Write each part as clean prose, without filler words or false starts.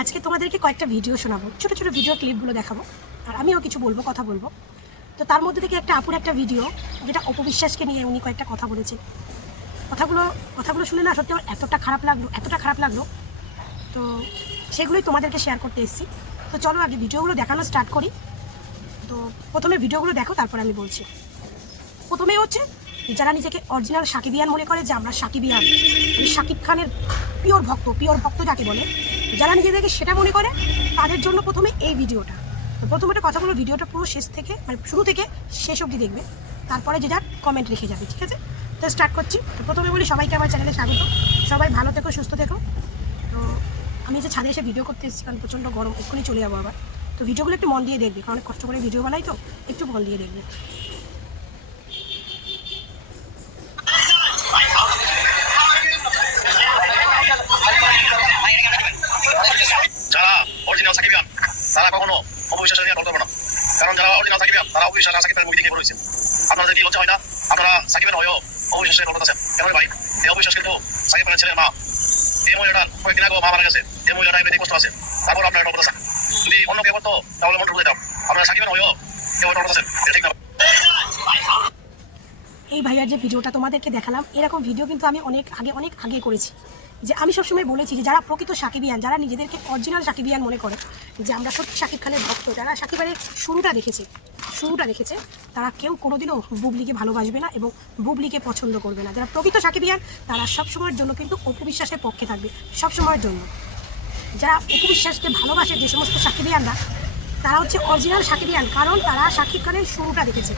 আজকে তোমাদেরকে কয়েকটা ভিডিও শোনাবো, ছোট ছোট ভিডিও ক্লিপগুলো দেখাবো, আর আমিও কিছু বলবো, কথা বলবো। তো তার মধ্যে থেকে একটা আপুর একটা ভিডিও, যেটা অপবিশ্বাসকে নিয়ে উনি কয়েকটা কথা বলেছেন। কথাগুলো শুনে না সত্যি আমার এতটা খারাপ লাগলো। তো সেগুলোই তোমাদেরকে শেয়ার করতে এসেছি। তো চলো আগে ভিডিওগুলো দেখানো স্টার্ট করি। তো প্রথমে ভিডিওগুলো দেখো, তারপরে আমি বলছি। প্রথমে হচ্ছে যারা নিজেকে অরিজিনাল সাকিবিয়ান মনে করে, যে আমরা সাকিবিয়ান, শাকিব খানের পিওর ভক্ত যাকে বলে, যারা নিজেদেরকে সেটা মনে করে, তাদের জন্য প্রথমে এই ভিডিওটা। তো প্রথমে কথাগুলো ভিডিওটা পুরো শেষ থেকে, মানে শুরু থেকে শেষ অবধি দেখবে, তারপরে যে যার কমেন্ট রেখে যাবে, ঠিক আছে? তো স্টার্ট করছি। তো প্রথমে বলি, সবাইকে আমার চ্যানেলে স্বাগত। সবাই ভালো থেকো, সুস্থ থেকো। তো আমি যে ছাদে এসে ভিডিও করতে এসেছি, কারণ প্রচণ্ড গরম, এক্ষুনি চলে যাবো আবার। তো ভিডিওগুলো একটু মন দিয়ে দেখবে, কারণ অনেক কষ্ট করে ভিডিও বানাই, তো একটু মন দিয়ে দেখবে। যারা অরিজিনাল সাকিবিয়ান তারা কখনো অপবিশ্বাসের নিয়ে করবে না, কারণ যারা অরিজিনাল সাকিবিয়ান তারা অপবিশ্বাস সাকিব খানের মুভি দেখে বড় হয়েছে। আপনাদের কি লজ্জা হয় না? আপনারা সাকিবের হয়েও অপবিশ্বাসের গল্প আছেন কেন ভাই? এই অপবিশ্বাস কিন্তু সাকিব খানের ছেলের মা। এই মহিলাটার কয়েকদিন আগে মা মারা গেছে, এই মহিলাটা এমনি কষ্ট আছে, তারপর আপনারা এটা বলতেছেন। যদি অন্য কেউ করতো তাহলে মন্ত্র বলে দাও, আপনারা সাকিবের হয়েও কেউ এটা বলতেছেন, এটা ঠিক না। এই ভাইয়ার যে ভিডিওটা তোমাদেরকে দেখালাম, এরকম ভিডিও কিন্তু আমি অনেক আগে করেছি। যে আমি সবসময় বলেছি যে যারা প্রকৃত সাকিবিয়ান, যারা নিজেদেরকে অরিজিনাল সাকিবিয়ান মনে করে, যে আমরা সত্যি শাকিব খানের ভক্ত, যারা শাকিব খানের শুরুটা দেখেছে, তারা কেউ কোনোদিনও বুবলিকে ভালোবাসবে না এবং বুবলিকে পছন্দ করবে না। যারা প্রকৃত সাকিবিয়ান, তারা সবসময়ের জন্য কিন্তু অপবিশ্বাসের পক্ষে থাকবে, সবসময়ের জন্য। যারা অপবিশ্বাসকে ভালোবাসে, যে সমস্ত সাকিবিয়ানরা, তারা হচ্ছে অরিজিনাল সাকিবিয়ান, কারণ তারা শাকিব খানের শুরুটা দেখেছে।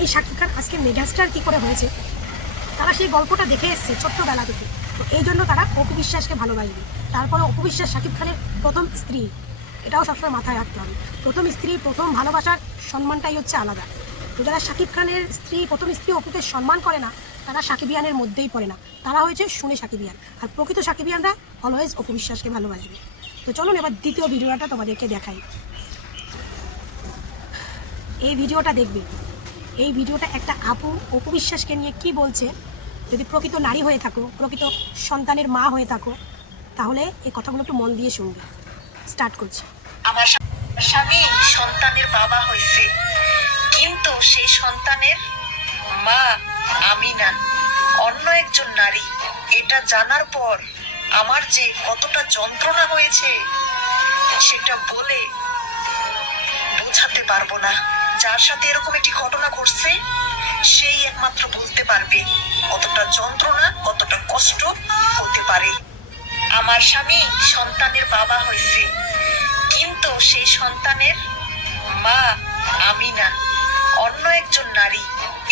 এই শাকিব খান আজকে মেগাস্টার কী করে হয়েছে, তারা সেই গল্পটা দেখে এসছে ছোট্টবেলা থেকে। তো এই জন্য তারা অপবিশ্বাসকে ভালোবাসবে। তারপরে অপবিশ্বাস শাকিব খানের প্রথম স্ত্রী, এটাও সবসময় মাথায় রাখতে হবে। প্রথম স্ত্রী, প্রথম ভালোবাসার সম্মানটাই হচ্ছে আলাদা। তো যারা শাকিব খানের প্রথম স্ত্রী অপুকে সম্মান করে না, তারা সাকিবিয়ানের মধ্যেই পড়ে না, তারা হয়েছে শুনে সাকিবিয়ান। আর প্রকৃত সাকিবিয়ানরা অলওয়েজ অপবিশ্বাসকে ভালোবাসবে। তো চলুন এবার দ্বিতীয় ভিডিওটা তোমাদেরকে দেখাই। এই ভিডিওটা দেখবে। এই ভিডিওটা একটা আপু অপবিশ্বাসকে নিয়ে কি বলছে। যদি প্রকৃত নারী হয়ে থাকো, প্রকৃত সন্তানের মা হয়ে থাকো, তাহলে এই কথাগুলো একটু মন দিয়ে শুনবে। স্টার্ট করছি। আমার স্বামী সন্তানের বাবা হয়েছে, কিন্তু সেই সন্তানের মা আমি না, অন্য একজন নারী। এটা জানার পর আমার যে কতটা যন্ত্রণা হয়েছে সেটা বলে বোঝাতে পারবো না। যার সাথে এরকম একটি ঘটনা ঘটছে সেই একমাত্র বলতে পারবে কতটা যন্ত্রণা, কতটা কষ্ট হতে পারে। আমার স্বামী সন্তানের বাবা হয়েছে, কিন্তু সেই সন্তানের মা আমি না, অন্য একজন নারী।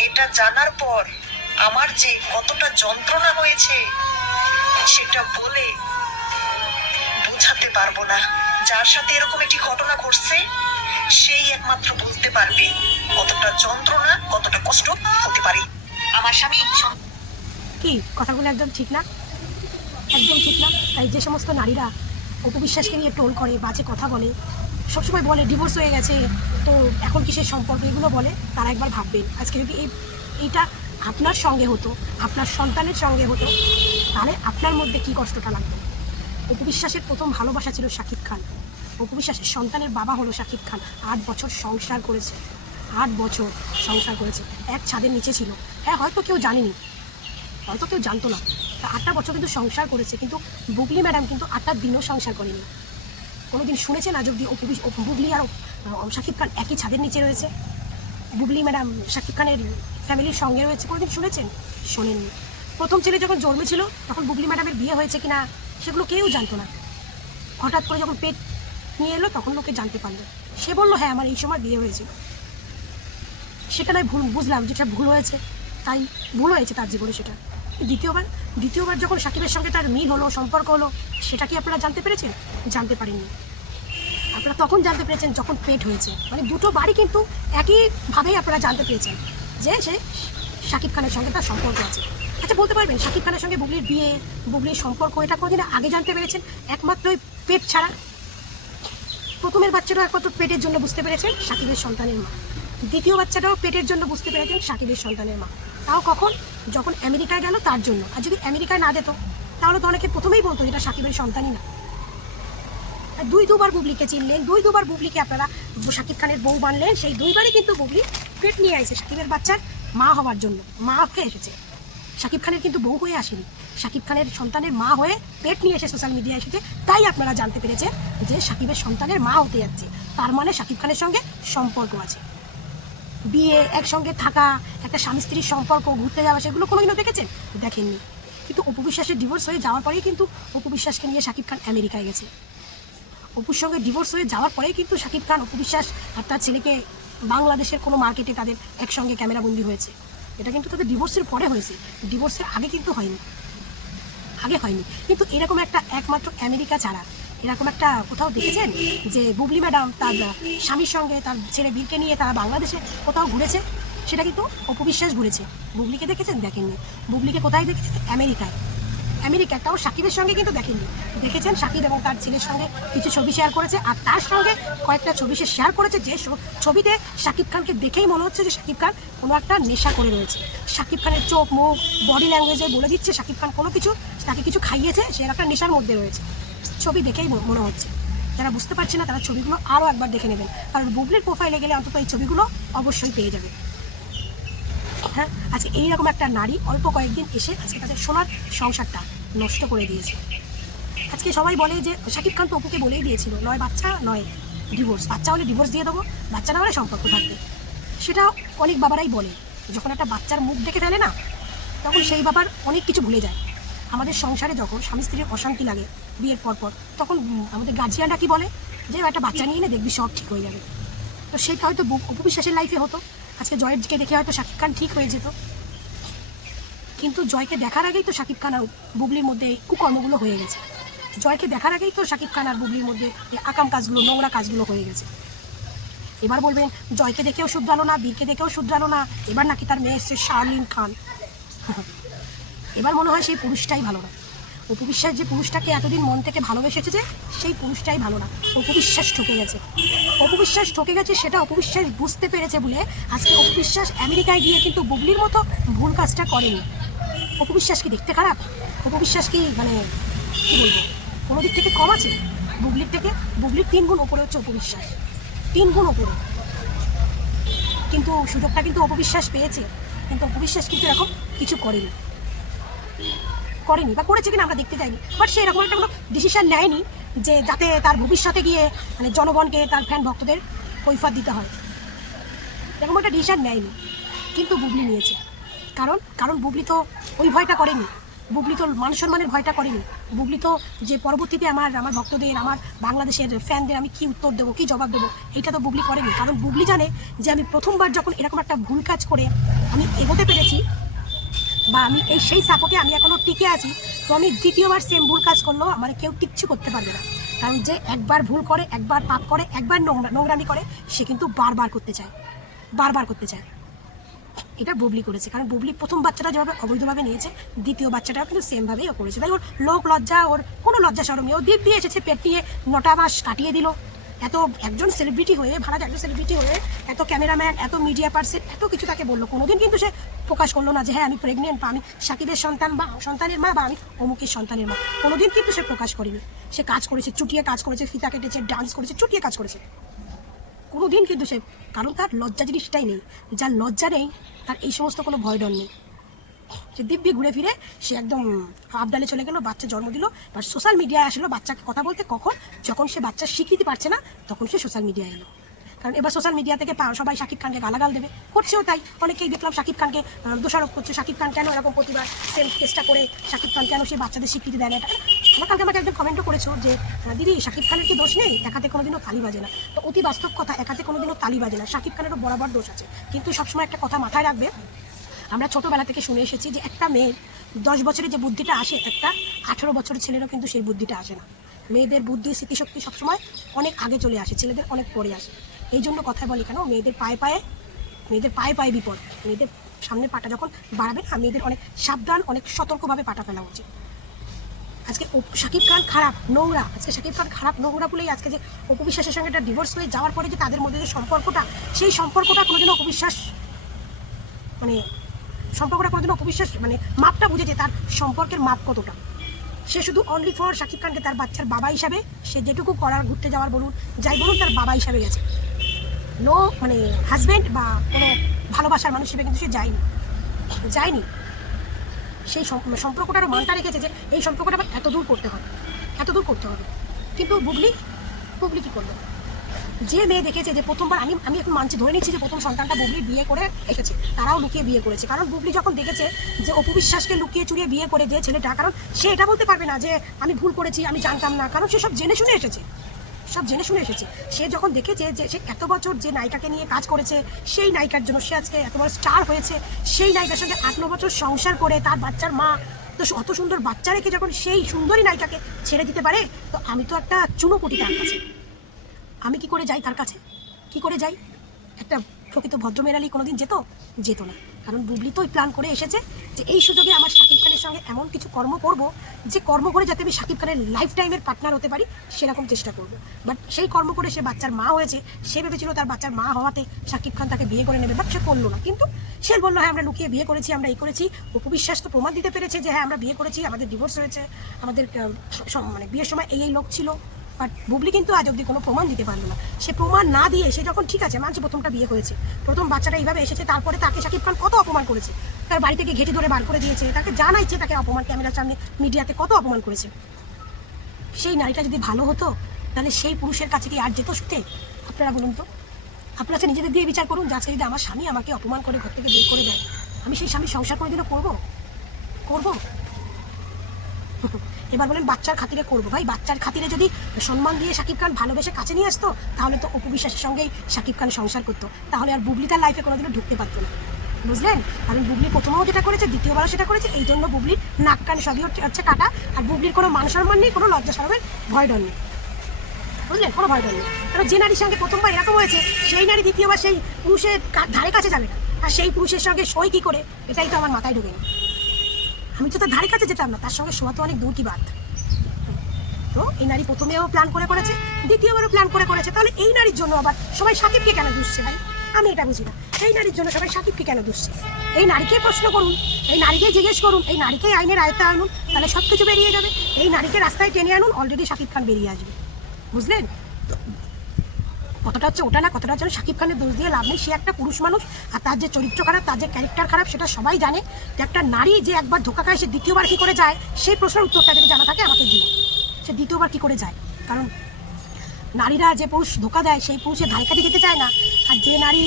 এটা জানার পর আমার যে কতটা যন্ত্রণা হয়েছে সেটা বলে বোঝাতে পারবো না। যার সাথে এরকম একটি ঘটনা ঘটছে সেই একমাত্র বলতে পারবে কতটা যন্ত্রণা, কতটা কষ্ট হতে পারে। আমার স্বামী কি কথাগুলো একদম ঠিক না? একদম ঠিক না। তাই যে সমস্ত নারীরা অপবিশ্বাসকে নিয়ে টোল করে, বাজে কথা বলে, সবসময় বলে ডিভোর্স হয়ে গেছে, তো এখন কিসের সম্পর্ক, এগুলো বলে, তারা একবার ভাববেন আজকে যদি এইটা আপনার সঙ্গে হতো, আপনার সন্তানের সঙ্গে হতো, তাহলে আপনার মধ্যে কী কষ্টটা লাগতো। অপবিশ্বাসের প্রথম ভালোবাসা ছিল শাকিব খান। অপবিশ্বাসের সন্তানের বাবা হলো শাকিব খান। 8 বছর সংসার করেছে, 8 বছর সংসার করেছে, এক ছাদের নিচে ছিল। হ্যাঁ, হয়তো কেউ জানেনি, হয়তো কেউ জানতো না। তা 8টা বছর কিন্তু সংসার করেছে, কিন্তু বুবলি ম্যাডাম কিন্তু 8টা দিনও সংসার করেনি। কোনোদিন শুনেছেন আজ অব্দি বুবলি আর শাকিব খান একই ছাদের নিচে রয়েছে, বুবলি ম্যাডাম শাকিব খানের ফ্যামিলির সঙ্গে রয়েছে, কোনোদিন শুনেছেন? শোনেননি। প্রথম ছেলে যখন জন্মেছিল, তখন বুবলি ম্যাডামের বিয়ে হয়েছে কিনা সেগুলো কেউ জানতো না। হঠাৎ করে যখন পেট নিয়ে এলো, তখন লোকে জানতে পারলো। সে বললো হ্যাঁ আমার এই সময় বিয়ে হয়েছিল। সেটা নয় বুঝলাম যেটা ভুল হয়েছে, তাই ভুল হয়েছে তার জীবনে সেটা। দ্বিতীয়বার যখন শাকিবের সঙ্গে তার মিল হলো, সম্পর্ক হলো, সেটা কি আপনারা জানতে পেরেছেন? জানতে পারেননি। আপনারা তখন জানতে পেরেছেন যখন পেট হয়েছে। মানে দুটো বাড়ি কিন্তু একইভাবেই আপনারা জানতে পেরেছেন যে সে শাকিব খানের সঙ্গে তার সম্পর্ক আছে। আচ্ছা, বলতে পারবেন শাকিব খানের সঙ্গে বুবলির বিয়ে, বুবলির সম্পর্ক, এটা কোনোদিন আগে জানতে পেরেছেন? একমাত্র ওই পেট ছাড়া। প্রথমের বাচ্চাটাও একমাত্র পেটের জন্য বুঝতে পেরেছেন শাকিবের সন্তানের মা। দ্বিতীয় বাচ্চাটাও পেটের জন্য বুঝতে পেরেছেন শাকিবের সন্তানের মা। তাও কখন? যখন আমেরিকায় গেল তার জন্য। আর যদি আমেরিকায় না যেত, তাহলে তো অনেকে প্রথমেই বলতো এটা শাকিবের সন্তানই না। দুবার বুবলিকে চিনলেন, দুবার বুবলিকে আপনারা শাকিব খানের বউ বানলেন, সেই দুইবারই কিন্তু বুবলি পেট নিয়ে আসে শাকিবের বাচ্চার মা হওয়ার জন্য, মা হয়ে এসেছে। শাকিব খানের কিন্তু বউ হয়ে আসেনি, শাকিব খানের সন্তানের মা হয়ে পেট নিয়ে এসে সোশ্যাল মিডিয়ায় এসেছে। তাই আপনারা জানতে পেরেছেন যে শাকিবের সন্তানের মা হতে যাচ্ছে, তার মানে শাকিব খানের সঙ্গে সম্পর্ক আছে। বিয়ে, একসঙ্গে থাকা, একটা স্বামী স্ত্রীর সম্পর্ক, ঘুরতে যাওয়া, সেগুলো কোনোদিনও দেখেছেন? দেখেননি। কিন্তু অপু বিশ্বাসের ডিভোর্স হয়ে যাওয়ার পরেই কিন্তু অপু বিশ্বাসকে নিয়ে শাকিব খান আমেরিকায় গেছে। অপুর সঙ্গে ডিভোর্স হয়ে যাওয়ার পরেই কিন্তু শাকিব খান, অপু বিশ্বাস আর তার ছেলেকে বাংলাদেশের কোনো মার্কেটে তাদের একসঙ্গে ক্যামেরাবন্দি হয়েছে। এটা কিন্তু তাদের ডিভোর্সের পরে হয়েছে, ডিভোর্সের আগে কিন্তু হয়নি, কিন্তু এরকম একটা একমাত্র আমেরিকা ছাড়া এরকম একটা কোথাও দেখেছেন যে বুবলি ম্যাডাম তার স্বামীর সঙ্গে তার ছেলে বীরকে নিয়ে তারা বাংলাদেশে কোথাও ঘুরেছে? সেটা কিন্তু অপু বিশ্বাস ঘুরেছে। বুবলিকে দেখেছেন? দেখেননি। বুবলিকে কোথায় দেখেছেন? আমেরিকা, তাও শাকিবের সঙ্গে কিন্তু দেখেননি। দেখেছেন শাকিব এবং তার ছেলের সঙ্গে কিছু ছবি শেয়ার করেছে, আর তার সঙ্গে কয়েকটা ছবি সে শেয়ার করেছে যে ছবিতে শাকিব খানকে দেখেই মনে হচ্ছে যে শাকিব খান কোনো একটা নেশা করে রয়েছে। শাকিব খানের চোখ, মুখ, বডি ল্যাঙ্গুয়েজে বলে দিচ্ছে শাকিব খান কোনো কিছু তাকে কিছু খাইয়েছে, সে একটা নেশার মধ্যে রয়েছে। ছবি দেখেই মনে হচ্ছে। যারা বুঝতে পারছে না তারা ছবিগুলো আরও একবার দেখে নেবেন, কারণ বুবলির প্রোফাইলে গেলে অন্তত এই ছবিগুলো অবশ্যই পেয়ে যাবে। হ্যাঁ, আজকে এইরকম একটা নারী অল্প কয়েকদিন এসে আজকে তাদের সোনার সংসারটা নষ্ট করে দিয়েছে। আজকে সবাই বলে যে শাকিব খান তো অপুকে বলেই দিয়েছিল, নয় বাচ্চা নয় ডিভোর্স, বাচ্চা হলে ডিভোর্স দিয়ে দেবো, বাচ্চা না হলে সম্পর্ক থাকবে। সেটা অনেক বাবারাই বলে, যখন একটা বাচ্চার মুখ দেখে ফেলে না, তখন সেই বাবার অনেক কিছু ভুলে যায়। আমাদের সংসারে যখন স্বামী স্ত্রীর অশান্তি লাগে বিয়ের পর তখন আমাদের গার্জিয়ানরা কি বলে যে একটা বাচ্চা নিয়ে এনে দেখবি সব ঠিক হয়ে যাবে। তো সেটা হয়তো অপু বিশ্বাসের লাইফে হতো, আজকে জয়েরকে দেখে হয়তো শাকিব খান ঠিক হয়ে যেত। কিন্তু জয়কে দেখার আগেই তো শাকিব খান আর বুবলির মধ্যে এই কুকর্মগুলো হয়ে গেছে। জয়কে দেখার আগেই তো শাকিব খান আর বুবলির মধ্যে এই আকাম কাজগুলো, নোংরা কাজগুলো হয়ে গেছে। এবার বলবেন জয়কে দেখেও শুধরালো না, বীরকে দেখেও শুধরালো না, এবার নাকি তার মেয়ে এসছে শার্লিন খান। এবার মনে হয় সেই পুরুষটাই ভালো না। অপু বিশ্বাস যে পুরুষটাকে এতদিন মন থেকে ভালোবেসেছে, যে সেই পুরুষটাই ভালো না। অপু বিশ্বাস ঠকে গেছে, অপু বিশ্বাস ঠকে গেছে। সেটা অপু বিশ্বাস বুঝতে পেরেছে বলে আজকে অপু বিশ্বাস আমেরিকায় গিয়ে কিন্তু বুবলির মতো ভুল কাজটা করেনি। অপু বিশ্বাস কি দেখতে খারাপ? অপু বিশ্বাস কি মানে কী বলবো, কোনো দিক থেকে কম আছে বুবলির থেকে? বুবলির 3 গুণ ওপরে হচ্ছে অপু বিশ্বাস, 3 গুণ ওপরে। কিন্তু সুযোগটা কিন্তু অপু বিশ্বাস পেয়েছে, কিন্তু অপু বিশ্বাস কিন্তু এরকম কিছু করেনি বা করেছে কিনা আমরা দেখতে চাইনি। বাট সে এরকম একটা কোনো ডিসিশন নেয়নি যে যাতে তার ভবিষ্যতে গিয়ে মানে জনগণকে, তার ফ্যান ভক্তদের কৈফিয়ত দিতে হয়, এরকম একটা ডিসিশন নেয়নি। কিন্তু বুবলি নিয়েছে, কারণ বুবলি তো ওই ভয়টা করেনি, বুবলি তো মান সম্মানের ভয়টা করেনি। বুবলি তো যে পরবর্তীতে আমার ভক্তদের, আমার বাংলাদেশের ফ্যানদের আমি কী উত্তর দেবো, কী জবাব দেবো, এইটা তো বুবলি করেনি। কারণ বুবলি জানে যে আমি প্রথমবার যখন এরকম একটা ভুল কাজ করে আমি এগোতে পেরেছি, বা আমি সেই সাপোর্টে আমি এখনও টিকে আছি, তো আমি দ্বিতীয়বার সেম ভুল কাজ করলেও আমার কেউ কিচ্ছু করতে পারবে না। কারণ যে একবার ভুল করে, একবার পাপ করে, একবার নোংরামি করে, সে কিন্তু বারবার করতে চায়। এটা বুবলি করেছে, কারণ বুবলি প্রথম বাচ্চাটা যেভাবে অবৈধভাবে নিয়েছে, দ্বিতীয় বাচ্চাটাও কিন্তু সেমভাবেই ও করেছে। তাই ওর লোক লজ্জা, ওর কোনো লজ্জা শরম নেই। ও দিব্যি এসেছে, পেট নিয়ে 9টা মাস কাটিয়ে দিল। এত একজন সেলিব্রিটি হয়ে, ভাড়া একজন সেলিব্রিটি হয়ে, এত ক্যামেরাম্যান, এত মিডিয়া পার্সন, এত কিছু তাকে বললো, কোনোদিন কিন্তু সে প্রকাশ করলো না যে হ্যাঁ আমি প্রেগনেন্ট, বা আমি শাকিবের সন্তানের মা, বা আমি অমুকের সন্তানের মা। কোনোদিন কিন্তু সে প্রকাশ করেনি। সে কাজ করেছে, চুটিয়ে কাজ করেছে, ফিতা কেটেছে, ডান্স করেছে, চুটিয়ে কাজ করেছে। কোনোদিন কিন্তু সে, কারণ তার লজ্জা জিনিসটাই নেই। যার লজ্জা নেই তার এই সমস্ত কোনো ভয় ডর নেই। সে দিব্যি ঘুরে ফিরে সে একদম আবডালে চলে গেল, বাচ্চা জন্ম দিল, বা সোশ্যাল মিডিয়ায় আসলো বাচ্চাকে কথা বলতে। কখন? যখন সে বাচ্চার স্বীকৃতি পাচ্ছে না, তখন সে সোশ্যাল মিডিয়ায় এলো। কারণ এবার সোশ্যাল মিডিয়া থেকে সবাই শাকিব খানকে গালাগাল দেবে, করছেও তাই। অনেকেই দেখলাম শাকিব খানকে দোষারোপ করছে, শাকিব খান কেন এরকম প্রতিবার সেম চেষ্টা করে, শাকিব খান কেন সে বাচ্চাদের স্বীকৃতি দেয় না। এটা কালকে আমাকে একদম কমেন্টও করেছো যে দিদি শাকিব খানের কি দোষ নেই, এক হাতে কোনোদিনও তালি বাজে না। তো অতি বাস্তব কথা, এক হাতে কোনোদিনও তালি বাজে না, শাকিব খানেরও বরাবর দোষ আছে। কিন্তু সবসময় একটা কথা মাথায় রাখবে, আমরা ছোটোবেলা থেকে শুনে এসেছি যে একটা মেয়ের 10 বছরে যে বুদ্ধিটা আসে, একটা 18 বছরের ছেলেরও কিন্তু সেই বুদ্ধিটা আসে না। মেয়েদের বুদ্ধি, স্মৃতিশক্তি সবসময় অনেক আগে চলে আসে, ছেলেদের অনেক পরে আসে। এই জন্য কথা বলি কেন, মেয়েদের পায়ে পায়ে বিপদ। মেয়েদের সামনে পাটা যখন বাড়াবে না, মেয়েদের অনেক সাবধান, অনেক সতর্কভাবে পাটা ফেলা উচিত। আজকে শাকিব খান খারাপ, নোংরা, আজকে শাকিব খান খারাপ, নোংরা বলেই আজকে যে অপু বিশ্বাসের সঙ্গে একটা ডিভোর্স হয়ে যাওয়ার পরে যে তাদের মধ্যে যে সম্পর্কটা, সেই সম্পর্কটা কোনোদিনও অপু বিশ্বাস মানে মাপটা বুঝেছে, তার সম্পর্কের মাপ কতটা। সে শুধু অনলি ফর শাকিব খানকে তার বাচ্চার বাবা হিসাবে সে যেটুকু করার, ঘুরতে যাওয়ার বলুন, যাই বলুন, তার বাবা হিসাবে গেছে। নো মানে হাজব্যান্ড বা কোনো ভালোবাসার মানুষ হিসেবে কিন্তু সে যায়নি। সেই সম্পর্কটারও মানটা রেখেছে যে এই সম্পর্কটা আবার এত দূর করতে হবে। কিন্তু বুবলি কী করলো? যে মেয়ে দেখেছে যে প্রথমবার, আমি এখন মানছি, ধরে নিচ্ছি যে প্রথম সন্তানটা বুবলি বিয়ে করে এসেছে, তারাও লুকিয়ে বিয়ে করেছে। কারণ বুবলি যখন দেখেছে যে অপু বিশ্বাসকে লুকিয়ে চুরিয়ে বিয়ে করে যে ছেলেটা, কারণ সে এটা বলতে পারবে না যে আমি ভুল করেছি, আমি জানতাম না, কারণ সে সব জেনে শুনে এসেছে। সে যখন দেখেছে যে সে এত বছর যে নায়িকাকে নিয়ে কাজ করেছে, সেই নায়িকার জন্য সে আজকে এত বড় স্টার হয়েছে, সেই নায়িকার সঙ্গে 8-9 বছর সংসার করে তার বাচ্চার মা, তো অত সুন্দর বাচ্চা রেখে যখন সেই সুন্দরী নায়িকাকে ছেড়ে দিতে পারে, তো আমি তো একটা চুনোপুটি তার কাছে। আমি কি করে যাই তার কাছে? কি করে যাই? একটা প্রকৃত ভদ্রমেরালি কোনোদিন যেত না। কারণ বুবলি তো প্ল্যান করে এসেছে যে এই সুযোগে আমার শাকিব খানের সঙ্গে এমন কিছু কর্ম করব, যে কর্ম করে যাতে আমি শাকিব খানের লাইফ টাইমের পার্টনার হতে পারি, সেরকম চেষ্টা করব। বাট সেই কর্ম করে সে বাচ্চার মা হয়েছে। সে ভেবেছিল তার বাচ্চার মা হওয়াতে শাকিব খান তাকে বিয়ে করে নেবে, বাট সে করলো না। কিন্তু সে বললো হ্যাঁ আমরা লুকিয়ে বিয়ে করেছি, আমরা এই করেছি। অপু বিশ্বাস তো প্রমাণ দিতে পেরেছে যে হ্যাঁ আমরা বিয়ে করেছি, আমাদের ডিভোর্স হয়েছে, আমাদের মানে বিয়ের সময় এই লোক ছিল। বাট বুবলি কিন্তু আজ অব্দি কোনো প্রমাণ দিতে পারলো না। সে প্রমাণ না দিয়ে সে যখন ঠিক আছে মানছে প্রথমটা বিয়ে হয়েছে, প্রথম বাচ্চাটা এইভাবে এসেছে, তারপরে তাকে শাকিব খান কত অপমান করেছে, তার বাড়ি থেকে ঘেঁটে ধরে বার করে দিয়েছে, তাকে জানাইছে, তাকে অপমান, ক্যামেরার সামনে মিডিয়াতে কত অপমান করেছে। সেই নারীটা যদি ভালো হতো তাহলে সেই পুরুষের কাছে কি আর যেত শুতে? আপনারা বলুন তো, আপনারা নিজেদের দিয়ে বিচার করুন। যাচ্ছে যদি আমার স্বামী আমাকে অপমান করে ঘর থেকে বের করে দেয়, আমি সেই স্বামীর সংসার করে দিলে করবো? এবার বলেন বাচ্চার খাতিরে করবো। ভাই বাচ্চার খাতিরে যদি সম্মান দিয়ে শাকিব খান ভালোবেসে কাছে নিয়ে আসতো, তাহলে তো অপু বিশ্বাসের সঙ্গেই শাকিব খান সংসার করতো, তাহলে আর বুবলি তার লাইফে কোনোদিনও ঢুকতে পারতো না। বুঝলেন? কারণ বুবলি প্রথমেও যেটা করেছে, দ্বিতীয়বারও সেটা করেছে, এই জন্য বুবলির নাক কান সবই হচ্ছে কাটা। আর বুবলির কোনো মান সম্মান নেই, কোনো লজ্জা শরমের ভয় ডর নেই। বুঝলেন? কোনো ভয় ডর নেই। কারণ যে নারীর সঙ্গে প্রথমবার এরকম হয়েছে, সেই নারী দ্বিতীয়বার সেই পুরুষের ধারে কাছে যাবে না। আর সেই পুরুষের সঙ্গে সই কী করে, এটাই তো আমার মাথায় ঢোকেনি। আমি তো তার ধারে কাছে যেতাম না, তার সঙ্গে শোয়া তো অনেক দূর কি বাদ। তো এই নারী প্রথমেও প্ল্যান করেছে, দ্বিতীয়বারও প্ল্যান করেছে, তাহলে এই নারীর জন্য আবার সবাই শাকিবকে কেন দুষছে? ভাই আমি এটা বুঝি না। এই নারীর জন্য সবাই শাকিবকে কেন দুষছে? এই নারীকে প্রশ্ন করুন, এই নারীকে জিজ্ঞেস করুন, এই নারীকে আইনের আয়ত্তে আনুন, তাহলে সব কিছু বেরিয়ে যাবে। এই নারীকে রাস্তায় টেনে আনুন, অলরেডি শাকিব খান বেরিয়ে আসবে। বুঝলেন? কতটা হচ্ছে ওটা না, কতটা হচ্ছে শাকিব খানের দোষ দিয়ে লাভ নেই। সে একটা পুরুষ মানুষ, আর তার যে চরিত্র খারাপ, তার যে ক্যারেক্টার খারাপ, সেটা সবাই জানে। যে একটা নারী যে একবার ধোকা খায়, সে দ্বিতীয়বার কী করে যায়, সেই প্রশ্নের উত্তরটা যদি জানা থাকে আমাকে দিও, সে দ্বিতীয়বার কী করে যায়। কারণ নারীরা যে পুরুষ ধোকা দেয়, সেই পুরুষের ধারে কাছে যেতে চায় না। আর যে নারী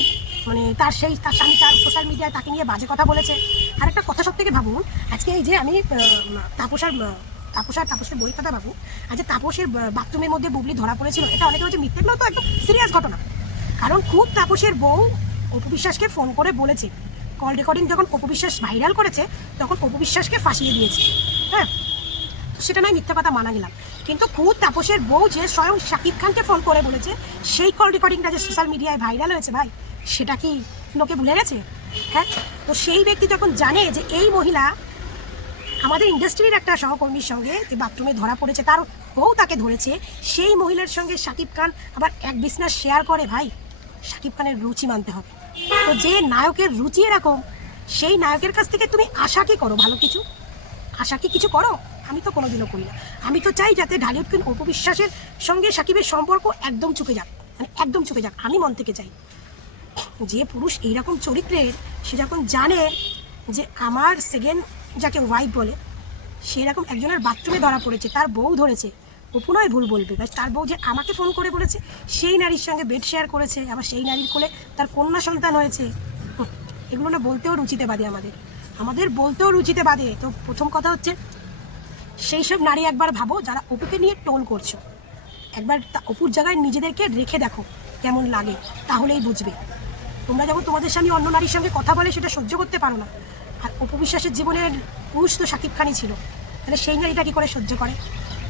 মানে তার স্বামী তার সোশ্যাল মিডিয়ায় তাকে নিয়ে বাজে কথা বলেছে। আর একটা কথা সব থেকে ভাবুন, আজকে এই যে আমি তাপসের বই কথা ভাবু, আজ তাপসের বাথরুমের মধ্যে বুবলি ধরা পড়েছিল, এটা অনেকে হচ্ছে মিথ্যে, তো একদম সিরিয়াস ঘটনা। কারণ খুব তাপসের বউ অপু বিশ্বাসকে ফোন করে বলেছে, কল রেকর্ডিং যখন অপু বিশ্বাস ভাইরাল করেছে, তখন অপু বিশ্বাসকে ফাঁসিয়ে দিয়েছে। হ্যাঁ, তো সেটা নয় মিথ্যা কথা মানা গেলাম, কিন্তু খুব তাপসের বউ যে স্বয়ং শাকিব খানকে ফোন করে বলেছে, সেই কল রেকর্ডিংটা যে সোশ্যাল মিডিয়ায় ভাইরাল হয়েছে, ভাই সেটা কি লোকে ভুলে গেছে? হ্যাঁ, তো সেই ব্যক্তি যখন জানে যে এই মহিলা আমাদের ইন্ডাস্ট্রির একটা সহকর্মীর সঙ্গে যে বাথরুমে ধরা পড়েছে, তার বউ তাকে ধরেছে, সেই মহিলার সঙ্গে শাকিব খান আবার এক বিছনা শেয়ার করে, ভাই শাকিব খানের রুচি মানতে হবে। তো যে নায়কের রুচি এরকম, সেই নায়কের কাছ থেকে তুমি আশা কি করো? ভালো কিছু আশা কি কিছু করো? আমি তো কোনোদিনও করি না। আমি তো চাই যাতে ঢালিউড কুইন অপু বিশ্বাসের সঙ্গে শাকিবের সম্পর্ক একদম চুকে যাক, মানে একদম চুকে যাক। আমি মন থেকে চাই যে পুরুষ এইরকম চরিত্রের, সে যখন জানে যে আমার সেকেন্ড যাকে ওয়াইফ বলে, সেরকম একজনের বাথরুমে ধরা পড়েছে, তার বউ ধরেছে, অপু নয় ভুল বলবে, তার বউ যে আমাকে ফোন করে বলেছে, সেই নারীর সঙ্গে বেড শেয়ার করেছে, আবার সেই নারীর কোলে তার কন্যা সন্তান হয়েছে, এগুলো না বলতেও রুচিতে বাদে, আমাদের বলতেও রুচিতে বাদে। তো প্রথম কথা হচ্ছে সেই সব নারী একবার ভাবো যারা অপুকে নিয়ে টোল করছো, একবার অপুর জায়গায় নিজেদেরকে রেখে দেখো কেমন লাগে, তাহলেই বুঝবে। তোমরা যখন তোমাদের স্বামী অন্য নারীর সঙ্গে কথা বলে সেটা সহ্য করতে পারো না, আর অপু বিশ্বাসের জীবনের পুরুষ তো শাকিব খানই ছিল, তাহলে সেই নারীটা কী করে সহ্য করে?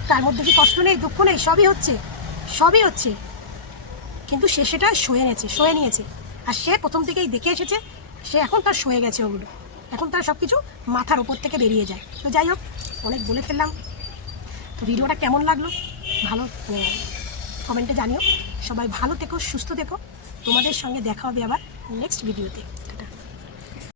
তার মধ্যে কি কষ্ট নেই, দুঃখ নেই? সবই হচ্ছে, কিন্তু সে সেটা সয়ে নিয়েছে। আর সে প্রথম থেকেই দেখে এসেছে, সে এখন তার সয়ে গেছে ওগুলো, এখন তার সব কিছু মাথার ওপর থেকে বেরিয়ে যায়। তো যাই হোক, অনেক বলে ফেললাম। তো ভিডিওটা কেমন লাগলো ভালো কমেন্টে জানিও। সবাই ভালো থেকো, সুস্থ থেকো। তোমাদের সঙ্গে দেখা হবে আবার নেক্সট ভিডিওতে।